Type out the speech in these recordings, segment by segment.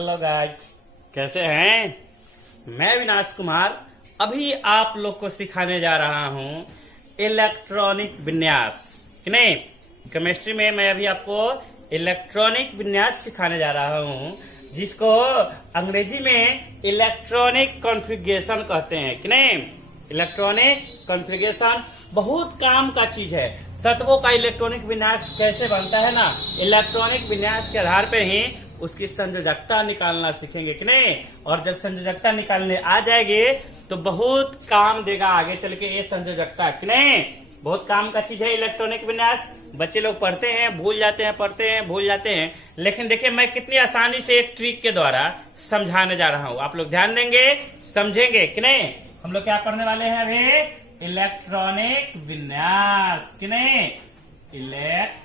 Hello guys, कैसे हैं? मैं विनाश कुमार अभी आप लोग को सिखाने जा रहा हूँ इलेक्ट्रॉनिक विन्यास। कि नहीं, केमिस्ट्री में मैं अभी आपको इलेक्ट्रॉनिक विन्यास सिखाने जा रहा हूँ, जिसको अंग्रेजी में इलेक्ट्रॉनिक कॉन्फ़िगरेशन कहते हैं। कि नहीं, इलेक्ट्रॉनिक कॉन्फ़िगरेशन बहुत काम का चीज है। तत्वों का इलेक्ट्रॉनिक विन्यास कैसे बनता है ना, इलेक्ट्रॉनिक विन्यास के आधार पर ही उसकी संयोजकता निकालना सीखेंगे। कि नहीं, और जब संयोजकता निकालने आ जाएगी तो बहुत काम देगा आगे चल के ये संयोजकता। कि नहीं, बहुत काम का चीज है इलेक्ट्रॉनिक विन्यास। बच्चे लोग पढ़ते हैं, भूल जाते हैं, पढ़ते हैं, भूल जाते हैं। लेकिन देखिए, मैं कितनी आसानी से एक ट्रिक के द्वारा समझाने जा रहा हूँ। आप लोग ध्यान देंगे, समझेंगे। कि नहीं, हम लोग क्या पढ़ने वाले हैं अभी? इलेक्ट्रॉनिक विन्यास। कि नहीं, इलेक्ट्रॉनिक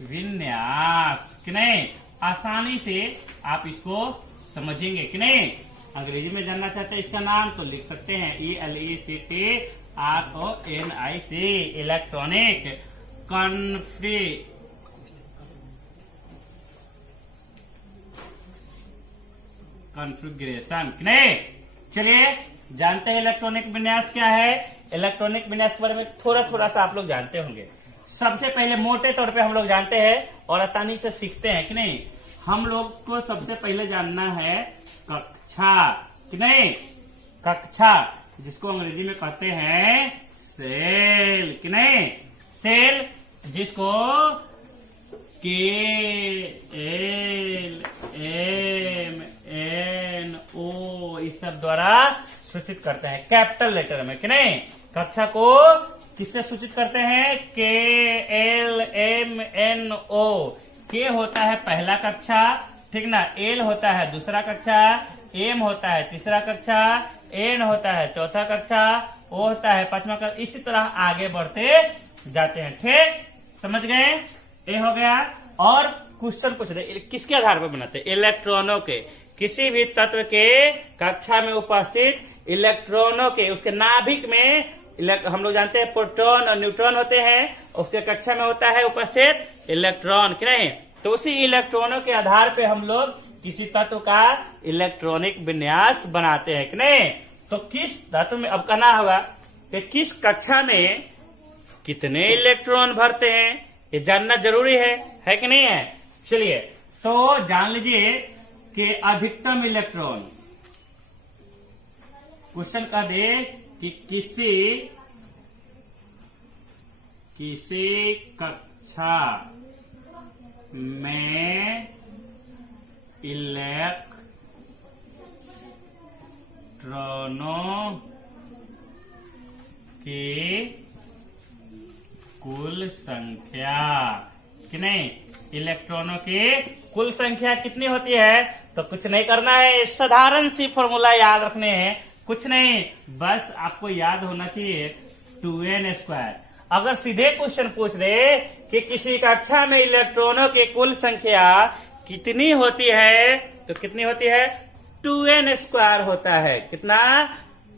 विन्यास। कि नहीं, आसानी से आप इसको समझेंगे। कि नहीं, अंग्रेजी में जानना चाहते हैं इसका नाम तो लिख सकते हैं ELECTRONIC, इलेक्ट्रॉनिक कॉन्फ़िगरेशन। नहीं, चलिए जानते हैं इलेक्ट्रॉनिक विन्यास क्या है। इलेक्ट्रॉनिक विन्यास के बारे में थोड़ा थोड़ा सा आप लोग जानते होंगे। सबसे पहले मोटे तौर पे हम लोग जानते हैं और आसानी से सीखते हैं। कि नहीं, हम लोग को सबसे पहले जानना है कक्षा। कि नहीं, कक्षा जिसको अंग्रेजी में कहते हैं सेल। कि नहीं, सेल जिसको KLMNO इस सब द्वारा सूचित करते हैं कैपिटल लेटर में। कि नहीं, कक्षा को किससे सूचित करते हैं? KLMNO। के होता है पहला कक्षा, ठीक ना, एल होता है दूसरा कक्षा, एम होता है तीसरा कक्षा, एन होता है चौथा कक्षा, ओ होता है पांचवा कक्षा। इसी तरह आगे बढ़ते जाते हैं। ठीक, समझ गए? ए हो गया। और क्वेश्चन पूछ रहे किसके आधार पर बनाते हैं? इलेक्ट्रॉनों के। किसी भी तत्व के कक्षा में उपस्थित इलेक्ट्रॉनों के, उसके नाभिक में हम लोग जानते हैं प्रोटॉन और न्यूट्रॉन होते हैं, उसके कक्षा में होता है उपस्थित इलेक्ट्रॉन। कि नहीं, तो उसी इलेक्ट्रॉनों के आधार पे हम लोग किसी तत्व का इलेक्ट्रॉनिक विन्यास बनाते हैं। कि नहीं, तो किस तत्व में अब कहना होगा कि किस कक्षा में कितने इलेक्ट्रॉन भरते हैं, ये जानना जरूरी है कि नहीं है? चलिए तो जान लीजिए कि अधिकतम इलेक्ट्रॉन, क्वेश्चन का दे कि किसी कक्षा में इलेक्ट्रॉनों की कुल संख्या। कि नहीं, इलेक्ट्रॉनों की कुल संख्या कितनी होती है? तो कुछ नहीं करना है, साधारण सी फॉर्मूला याद रखने हैं, कुछ नहीं, बस आपको याद होना चाहिए 2n²। अगर सीधे क्वेश्चन पूछ रहे कि किसी कक्षा में इलेक्ट्रॉनों की कुल संख्या कितनी होती है, तो कितनी होती है? 2n² होता है। कितना?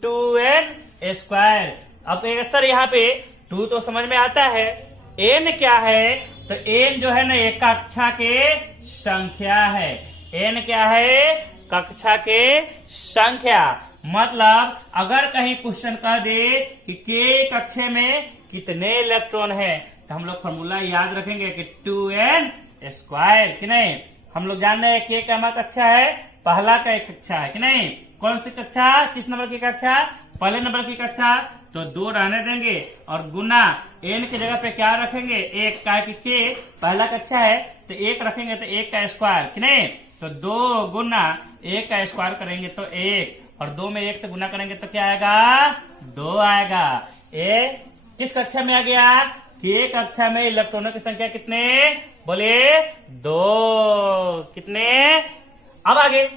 2n²। अब सर यहाँ पे 2 तो समझ में आता है, n क्या है? तो n जो है ना, एक कक्षा के संख्या है। n क्या है? कक्षा के संख्या। मतलब अगर कहीं क्वेश्चन कह दे कि के कक्षा में कितने इलेक्ट्रॉन है, तो हम लोग फॉर्मूला याद रखेंगे कि 2n²। कि नहीं, हम लोग जान रहे हैं के का कक्षा है, पहला का एक कक्षा है। कि नहीं, कौन सी कक्षा? किस नंबर की कक्षा? पहले नंबर की कक्षा। तो 2 रहने देंगे और गुना n की जगह पे क्या रखेंगे? 1 का, कि के पहला कक्षा है तो 1 रखेंगे तो 1 का स्क्वायर। कि नहीं, तो 2 गुना 1 का स्क्वायर करेंगे तो 1, और 2 में 1 से गुना करेंगे तो क्या आएगा? 2 आएगा। ए किस कक्षा में आ गया? के कक्षा में इलेक्ट्रॉनों की संख्या कितने? बोले 2। कितने? अब आगे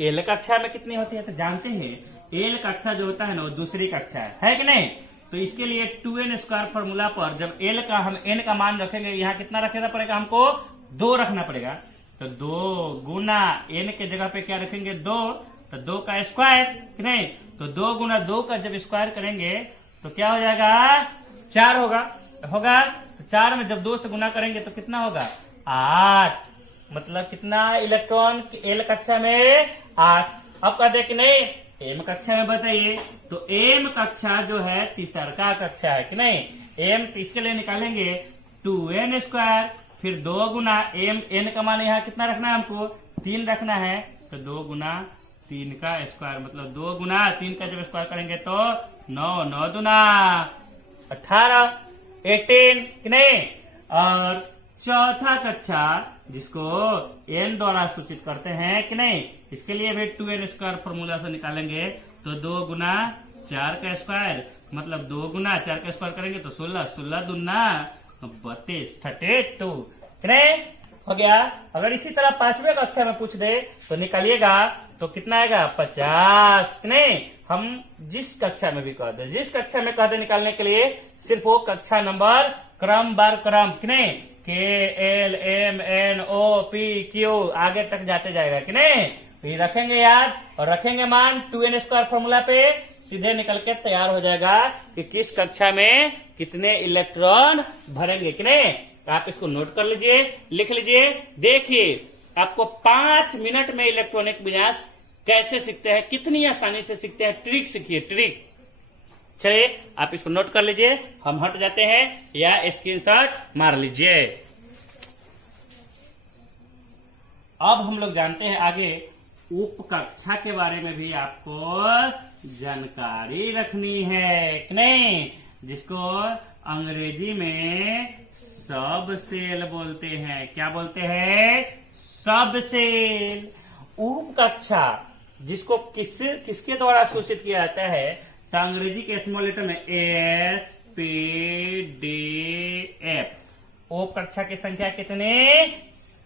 एल कक्षा में कितनी होती है? तो जानते हैं एल कक्षा जो होता है ना, वो दूसरी कक्षा है कि नहीं? तो इसके लिए 2n² फॉर्मूला पर जब एल का हम n का मान रखेंगे, यहाँ कितना रखना पड़ेगा? हमको 2 रखना पड़ेगा। तो 2 गुना n के जगह पे क्या रखेंगे? 2, तो 2 का स्क्वायर। कि नहीं, तो 2 गुना 2 का जब स्क्वायर करेंगे तो क्या हो जाएगा? 4 होगा। तो 4 में जब 2 से गुना करेंगे तो कितना होगा 8, मतलब कितना इलेक्ट्रॉन एल कक्षा में 8। अब कहते हैं कि नहीं एम कक्षा में बताइए, तो एम कक्षा जो है तीसरा कक्षा है कि नहीं। एम इसके लिए निकालेंगे 2n², फिर 2 गुना एम, एन का मान यहाँ कितना रखना है हमको 3 रखना है, तो 2 गुना 3 का स्क्वायर, मतलब 2 गुना 3 का जब स्क्वायर करेंगे तो 9, 9 दूना 18, 18 कि नहीं। और चौथा कक्षा जिसको n द्वारा सूचित करते हैं कि नहीं, इसके लिए भी 2n² फॉर्मूला से निकालेंगे, तो 2 गुना 4 का स्क्वायर, मतलब 2 गुना 4 का स्क्वायर करेंगे तो 16, 16 दूना 32, 32 कि नहीं हो गया। अगर इसी तरह 5वें कक्षा में पूछ दे तो निकालिएगा तो कितना आएगा 50 कि नहीं। हम जिस कक्षा में भी कह दे, जिस कक्षा में कह दे निकालने के लिए सिर्फ वो कक्षा नंबर क्रम बार क्रम कि नहीं, KLMNOPQ आगे तक जाते जाएगा कि नहीं। तो ये रखेंगे याद और रखेंगे मान 2n² फॉर्मूला पे, सीधे निकल के तैयार हो जाएगा कि किस कक्षा में कितने इलेक्ट्रॉन भरेंगे कि नहीं। तो आप इसको नोट कर लीजिए, लिख लीजिए। देखिए आपको 5 मिनट में इलेक्ट्रॉनिक विन्यास कैसे सीखते हैं, कितनी आसानी से सीखते हैं, ट्रिक सीखिए ट्रिक। चलिए आप इसको नोट कर लीजिए, हम हट जाते हैं या स्क्रीनशॉट मार लीजिए। अब हम लोग जानते हैं आगे उप कक्षा के बारे में भी आपको जानकारी रखनी है कि नहीं, जिसको अंग्रेजी में सब सेल बोलते हैं। क्या बोलते हैं सब सेल। उप कक्षा जिसको किसके द्वारा सूचित किया जाता है, तो अंग्रेजी के स्मॉल लेटर में SPDF। उप कक्षा की संख्या कितनी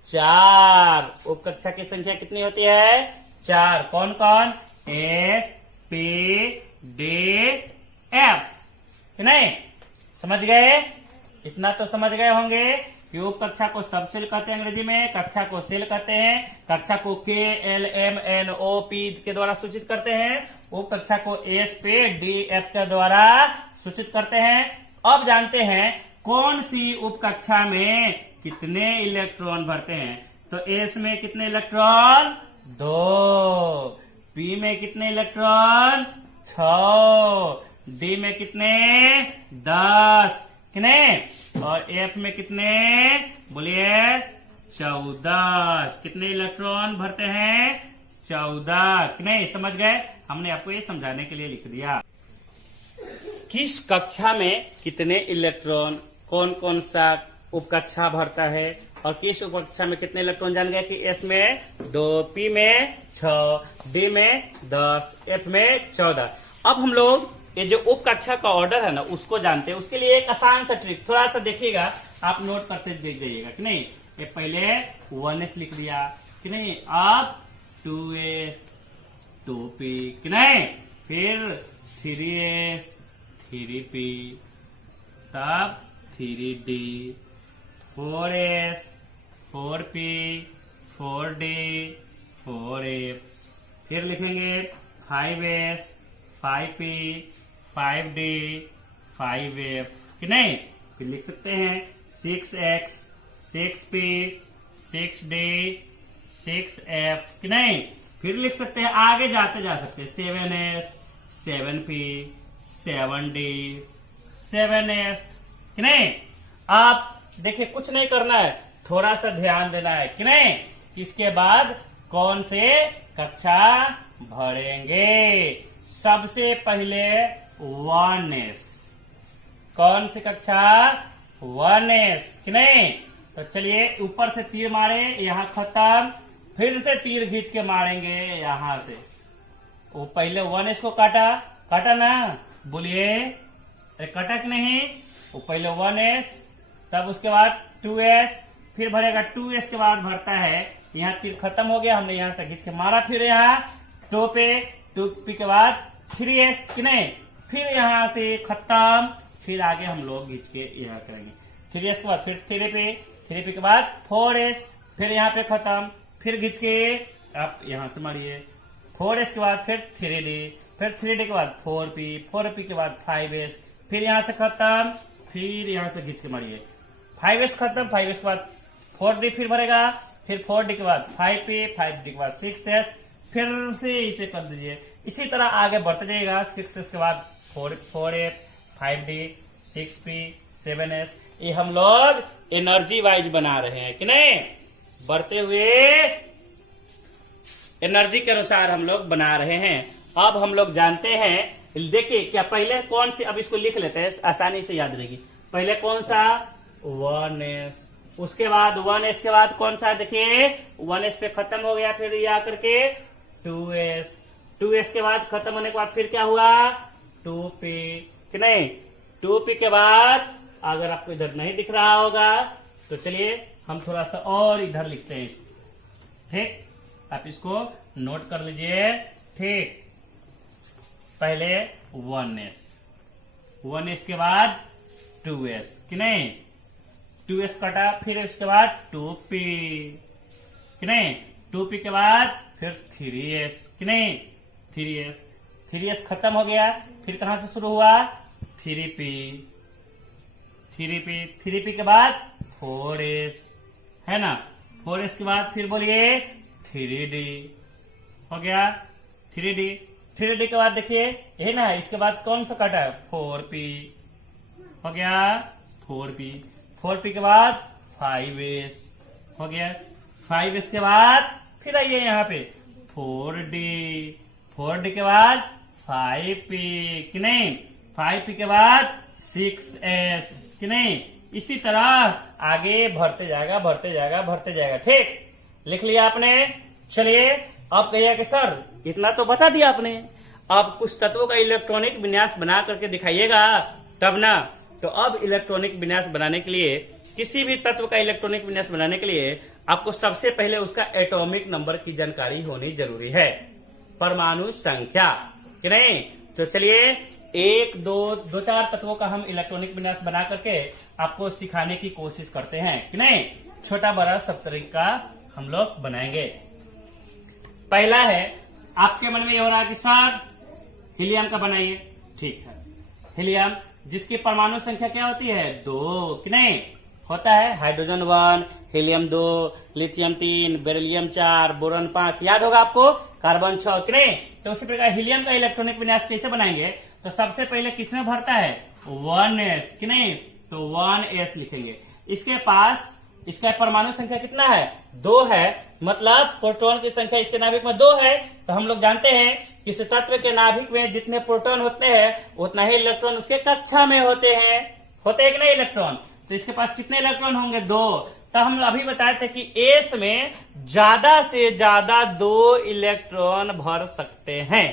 4। उप कक्षा की संख्या कितनी होती है 4। कौन कौन SPDF कि नहीं, समझ गए। इतना तो समझ गए होंगे कि उप कक्षा को सब सेल कहते हैं अंग्रेजी में, कक्षा को सेल कहते हैं, कक्षा को KLMNOP के द्वारा सूचित करते हैं, उप कक्षा को SPDF के द्वारा सूचित करते हैं। अब जानते हैं कौन सी उप कक्षा में कितने इलेक्ट्रॉन भरते हैं। तो S में कितने इलेक्ट्रॉन 2, P में कितने इलेक्ट्रॉन 6, D में कितने 10 कि नहीं, और F में कितने बोलिए 14। कितने इलेक्ट्रॉन भरते हैं 14 कि नहीं, समझ गए। हमने आपको ये समझाने के लिए लिख दिया किस कक्षा में कितने इलेक्ट्रॉन कौन कौन सा उपकक्षा भरता है, और किस उपकक्षा में कितने इलेक्ट्रॉन जान गए कि S में 2, P में 6, D में 10, F में 14। अब हम लोग ये जो उप कक्षा का ऑर्डर है ना उसको जानते हैं। उसके लिए एक आसान सा ट्रिक थोड़ा सा देखिएगा, आप नोट करते देख जाइएगा कि नहीं। ये पहले 1s लिख दिया कि नहीं, अब 2s 2p कि नहीं, फिर 3s 3p, तब 3d, 4s 4p 4d 4f, फिर लिखेंगे 5s 5p 5d 5f कि नहीं। फिर लिख सकते हैं 6x 6p 6d 6f कि नहीं। फिर लिख सकते हैं आगे जाते जा सकते हैं 7s 7p 7d 7f कि नहीं। आप देखिए कुछ नहीं करना है, थोड़ा सा ध्यान देना है कि नहीं। इसके बाद कौन से कक्षा भरेंगे, सबसे पहले 1s। कौन सी कक्षा 1s कि नहीं। तो चलिए ऊपर से तीर मारे, यहाँ खत्म, फिर से तीर खींच के मारेंगे यहां से। वो पहले 1s को काटा ना, बोलिए अरे कटा कि नहीं। वो पहले 1s, तब उसके बाद 2s, फिर भरेगा 2s के बाद भरता है, यहाँ तीर खत्म हो गया, हमने यहाँ से खींच के मारा, फिर यहाँ 2 पे 2p के बाद 3s कि नहीं, फिर यहाँ से खत्म, फिर आगे हम लोग खींच के यहाँ करेंगे 3s के बाद फिर 3p के बाद 4s, फिर यहाँ पे खत्म, फिर खींच के आप यहाँ से मारिए 4s के बाद फिर 3d, फिर 3d के बाद 4p के बाद 5s, फिर यहाँ से खत्म, फिर यहाँ से खींच के मारिए 5s खत्म, 5s के बाद 4d फिर भरेगा, फिर 4d के बाद 5p, 5d के बाद 6s, फिर से इसे कर दीजिए। इसी तरह आगे बढ़ते जाइएगा। 6s के बाद 4a, 5d, 6p, 7s। ये हम लोग एनर्जी वाइज बना रहे हैं कि नहीं, बढ़ते हुए एनर्जी के अनुसार हम लोग बना रहे हैं। अब हम लोग जानते हैं, देखिए क्या पहले कौन सी, अब इसको लिख लेते हैं आसानी से याद रहेगी। पहले कौन सा 1s, उसके बाद 1s के बाद कौन सा, देखिए 1s पे खत्म हो गया, फिर ये आकर के 2s, 2s के बाद खत्म होने के बाद फिर क्या हुआ 2p कि नहीं। 2p के बाद अगर आपको इधर नहीं दिख रहा होगा तो चलिए हम थोड़ा सा और इधर लिखते हैं, ठीक, आप इसको नोट कर लीजिए। ठीक, पहले 1s, 1s के बाद 2s कि नहीं, 2s कटा, फिर उसके बाद 2p कि नहीं, 2p के बाद फिर 3s कि नहीं, 3s खत्म हो गया, फिर कहां से शुरू हुआ 3p, 3p के बाद 4s है ना, 4s के बाद फिर बोलिए 3d हो गया, 3d के बाद देखिए ये ना, इसके बाद कौन सा कटा है 4p हो गया, 4p के बाद 5s हो गया, 5s के बाद फिर आइए यहाँ पे 4d के बाद 5p कि नहीं, 5p के बाद 6s कि नहीं। इसी तरह आगे बढ़ते जाएगा। ठीक, लिख लिया आपने। चलिए अब कहिए कि सर इतना तो बता दिया आपने, अब कुछ तत्वों का इलेक्ट्रॉनिक विन्यास बना करके दिखाइएगा तब ना। तो अब इलेक्ट्रॉनिक विन्यास बनाने के लिए, किसी भी तत्व का इलेक्ट्रॉनिक विन्यास बनाने के लिए आपको सबसे पहले उसका एटॉमिक नंबर की जानकारी होनी जरूरी है, परमाणु संख्या कि नहीं। तो चलिए 1, 2, 4 तत्वों का हम इलेक्ट्रॉनिक विन्यास बना करके आपको सिखाने की कोशिश करते हैं कि नहीं। छोटा बड़ा सब तरीका हम लोग बनाएंगे। पहला है, आपके मन में ये हो रहा है कि सर हीलियम का बनाइए, ठीक है। हीलियम जिसकी परमाणु संख्या क्या होती है 2 कि नहीं, होता है hydrogen 1, helium 2, lithium 3, beryllium 4, boron 5, याद होगा आपको, कार्बन 6 कि नहीं। तो उसी प्रकार हीलियम का इलेक्ट्रॉनिक विन्यास कैसे बनाएंगे, तो सबसे पहले किसमें भरता है 1s कि नहीं, तो 1s लिखेंगे। इसके पास इसका परमाणु संख्या कितना है 2 है, मतलब प्रोटॉन की संख्या इसके नाभिक में 2 है। तो हम लोग जानते हैं किसी तत्व के नाभिक में जितने प्रोटॉन होते हैं उतना ही इलेक्ट्रॉन उसके कक्षा में होते हैं कि नहीं इलेक्ट्रॉन। तो इसके पास कितने इलेक्ट्रॉन होंगे 2। तो हम अभी बताए थे कि एस में ज्यादा से ज्यादा 2 इलेक्ट्रॉन भर सकते हैं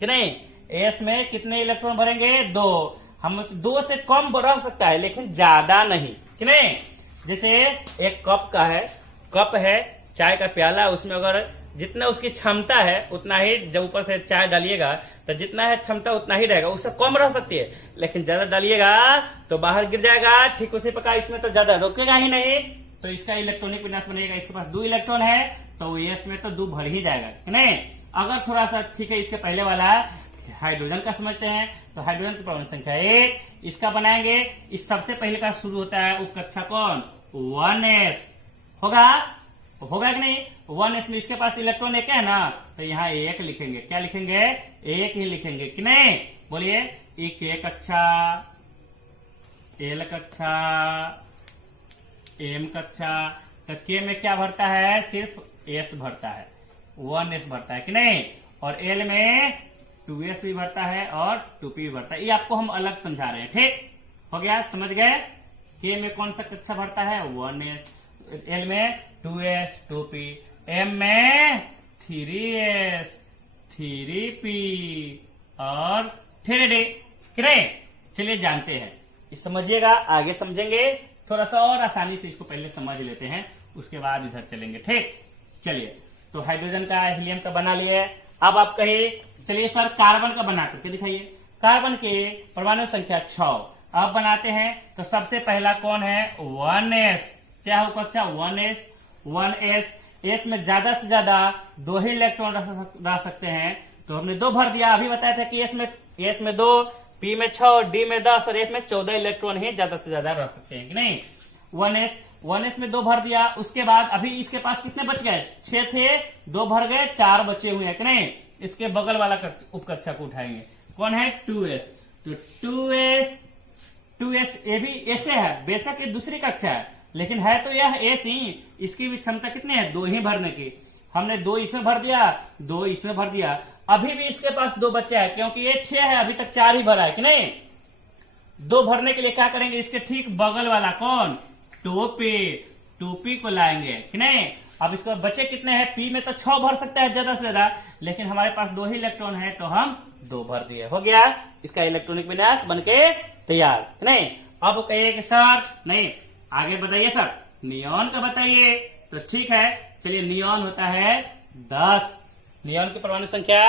कि नहीं। एस में कितने इलेक्ट्रॉन भरेंगे 2, हम 2 से कम रह सकता है लेकिन ज्यादा नहीं कि नहीं। जैसे एक कप है चाय का प्याला, उसमें अगर जितना उसकी क्षमता है उतना ही, जब ऊपर से चाय डालिएगा तो जितना है क्षमता उतना ही रहेगा, उससे कम रह सकती है, लेकिन ज्यादा डालिएगा तो बाहर गिर जाएगा। ठीक उसी प्रकार इसमें तो ज्यादा रोकेगा ही नहीं, तो इसका इलेक्ट्रॉनिक विन्यास बनेगा। इसके पास 2 इलेक्ट्रॉन है तो एस में तो 2 भर ही जाएगा नहीं। अगर थोड़ा सा ठीक है, इसके पहले वाला हाइड्रोजन का समझते हैं, तो हाइड्रोजन की परमाणु संख्या 1, इसका बनाएंगे। इस सबसे पहले का शुरू होता है उपकक्षा कौन 1s होगा कि नहीं। 1s में इसके पास इलेक्ट्रॉन 1 है ना, तो यहाँ 1 लिखेंगे। क्या लिखेंगे 1 ही लिखेंगे कि नहीं। बोलिए K कक्षा, L कक्षा, M कक्षा। तो K में क्या भरता है, सिर्फ S भरता है, 1s भरता है कि नहीं। और L में 2s भी भरता है और 2p भी भरता है। ये आपको हम अलग समझा रहे हैं, ठीक हो गया, समझ गए। K में कौन सा कक्षा भरता है 1s, L में 2s 2p, M में 3s 3p और 3d कि नहीं। चलिए जानते हैं, इस समझिएगा, आगे समझेंगे। थोड़ा सा और आसानी से इसको पहले समझ लेते हैं, उसके बाद इधर चलेंगे, ठीक। चलिए तो हाइड्रोजन का हीलियम का बना लिए। अब आप कहिए चलिए सर कार्बन का बना करके दिखाइए। कार्बन के परमाणु संख्या 6 अब बनाते हैं। तो सबसे पहला कौन है 1s, क्या है कक्षा 1s। एस में ज्यादा से ज्यादा 2 ही इलेक्ट्रॉन रह सकते हैं, तो हमने 2 भर दिया। अभी बताया था कि एस में 2, पी में 6, डी में 10 और एफ में 14 इलेक्ट्रॉन ही ज्यादा से ज्यादा रह सकते हैं कि नहीं। 1s में 2 भर दिया। उसके बाद अभी इसके पास कितने बच गए? 6 थे, 2 भर गए, 4 बचे हुए हैं कि नहीं। इसके बगल वाला उपकक्षा को उठाएंगे, कौन है? 2s। तो 2s ये भी ऐसे है, बेशक ये दूसरी कक्षा है लेकिन है तो यह एस ही। इसकी भी क्षमता कितनी है? 2 ही भरने की। हमने 2 इसमें भर दिया, 2 इसमें भर दिया। अभी भी इसके पास 2 बच्चे है क्योंकि ये 6 है, अभी तक 4 ही भरा है कि नहीं। 2 भरने के लिए क्या करेंगे? इसके ठीक बगल वाला कौन? टोपी को लाएंगे कि नहीं। अब इसको बचे कितने हैं? पी में तो 6 भर सकता है ज्यादा से ज्यादा, लेकिन हमारे पास 2 ही इलेक्ट्रॉन है तो हम 2 भर दिए। हो गया इसका इलेक्ट्रॉनिक विन्यास बनके तैयार नहीं। अब कहिए कि सर नहीं, आगे बताइए सर, नियॉन का बताइए। तो ठीक है, चलिए नियॉन होता है 10। नियॉन की परमाणु संख्या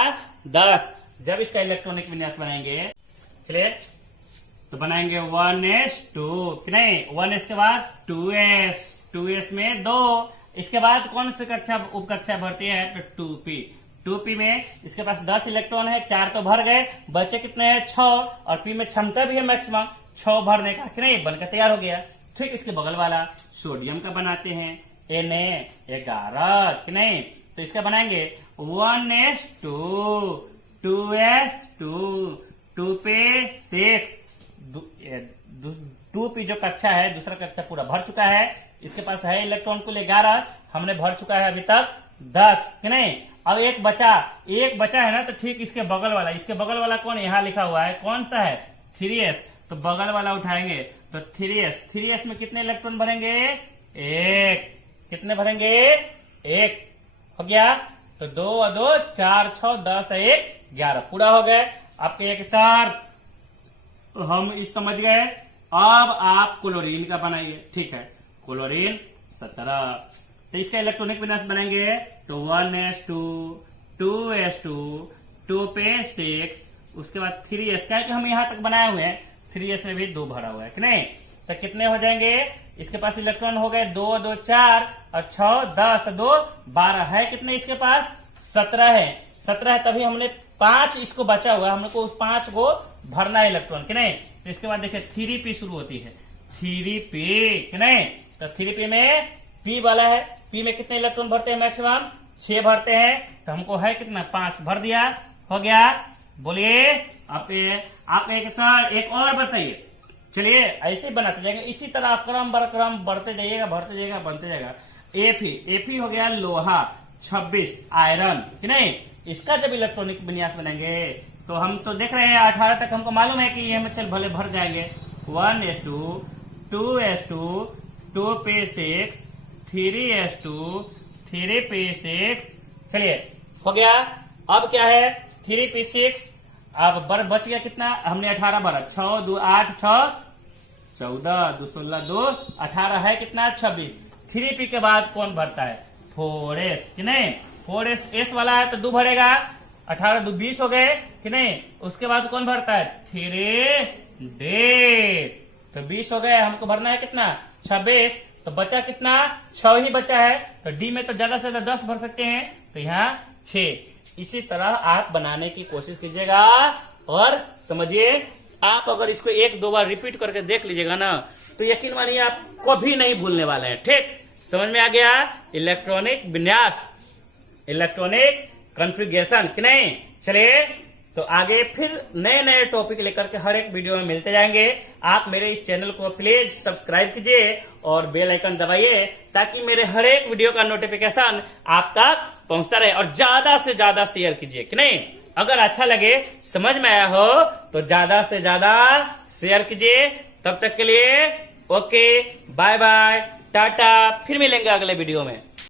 10। जब इसका इलेक्ट्रॉनिक विन्यास बनाएंगे, चलिए तो बनाएंगे 1s2 कि नहीं। 1s के बाद 2s में 2। इसके बाद कौन सी कक्षा उपकक्षा भरती है? तो 2p में इसके पास 10 इलेक्ट्रॉन है, 4 तो भर गए, बचे कितने हैं? 6। और p में क्षमता भी है मैक्सिमम 6 भरने का कि नहीं, बनकर तैयार हो गया। ठीक, इसके बगल वाला सोडियम का बनाते हैं, Na11 कि नहीं। तो इसका बनाएंगे 1s2 2s2 2p6। 2p जो कक्षा है, दूसरा कक्षा पूरा भर चुका है। इसके पास है इलेक्ट्रॉन कुल 11, हमने भर चुका है अभी तक 10 कि नहीं। अब एक बचा है ना, तो ठीक इसके बगल वाला कौन? यहाँ लिखा हुआ है, कौन सा है? 3s। तो बगल वाला उठाएंगे तो 3s में कितने इलेक्ट्रॉन भरेंगे? 1। कितने भरेंगे? 1। हो गया। तो 2 और 2 4 6 10 1 11 पूरा हो गए। आपके एक साथ हम इस समझ गए। अब आप क्लोरीन का बनाइए। ठीक है, क्लोरीन 17। तो इसका इलेक्ट्रॉनिक विन्यास बनाएंगे तो 1s2 2s2 2p6। उसके बाद 3s, क्या है कि हम यहां तक बनाए हुए हैं, 3s में भी 2 भरा हुआ है कि नहीं। तो कितने हो जाएंगे? इसके पास इलेक्ट्रॉन हो गए 2 2 4 और 6 10 2 12 है। कितने इसके पास? 17 है। 17 है, तभी हमने 5 इसको बचा हुआ, हमको उस 5 को भरना है इलेक्ट्रॉन कि नहीं। तो इसके बाद देखिए 3p शुरू होती है, 3p कि नहीं। तो 3p में p वाला है, p में कितने इलेक्ट्रॉन भरते हैं? मैक्सिमम 6 भरते हैं। तो हमको है कितना? 5 भर दिया। हो गया। बोलिए आप एक सर एक और बताइए। चलिए ऐसे बनाते जाएंगे, इसी तरह क्रम बढ़ते जाइएगा, बनते जाएगा। Fe हो गया लोहा, 26 आयरन कि नहीं। इसका जब इलेक्ट्रॉनिक विन्यास बनाएंगे तो हम तो देख रहे हैं 18 तक हमको मालूम है कि ये हमें चल भले भर जाएंगे। 1s2 2s2 2p6 3s2 3p6। चलिए हो गया। अब क्या है? 3p6। अब बच गया कितना? हमने 18 भरा, 6 2 8 6 14 2 16 2 18 है कितना? 26। 3p के बाद कौन भरता है? 4s कि नहीं। 4s s वाला है तो 2 भरेगा, 18 2 20 हो गए कि नहीं। उसके बाद कौन भरता है? 3d। तो 20 हो गए, हमको भरना है कितना? 26। तो बचा कितना? 6 ही बचा है। तो डी में तो ज्यादा से ज्यादा 10 भर सकते हैं, तो यहाँ 6। इसी तरह आप बनाने की कोशिश कीजिएगा और समझिए। आप अगर इसको 1-2 बार रिपीट करके देख लीजिएगा ना, तो यकीन मानिए आप कभी नहीं भूलने वाले हैं। ठीक, समझ में आ गया? इलेक्ट्रॉनिक विन्यास, इलेक्ट्रॉनिक कॉन्फ़िगरेशन कि नहीं। चलिए तो आगे फिर नए नए टॉपिक लेकर के हर एक वीडियो में मिलते जाएंगे। आप मेरे इस चैनल को प्लीज सब्सक्राइब कीजिए और बेल आइकन दबाइए, ताकि मेरे हर एक वीडियो का नोटिफिकेशन आप तक पहुंचता रहे। और ज्यादा से ज्यादा शेयर कीजिए कि नहीं। अगर अच्छा लगे, समझ में आया हो, तो ज्यादा से ज्यादा शेयर कीजिए। तब तक के लिए ओके, बाय बाय, टाटा। फिर मिलेंगे अगले वीडियो में।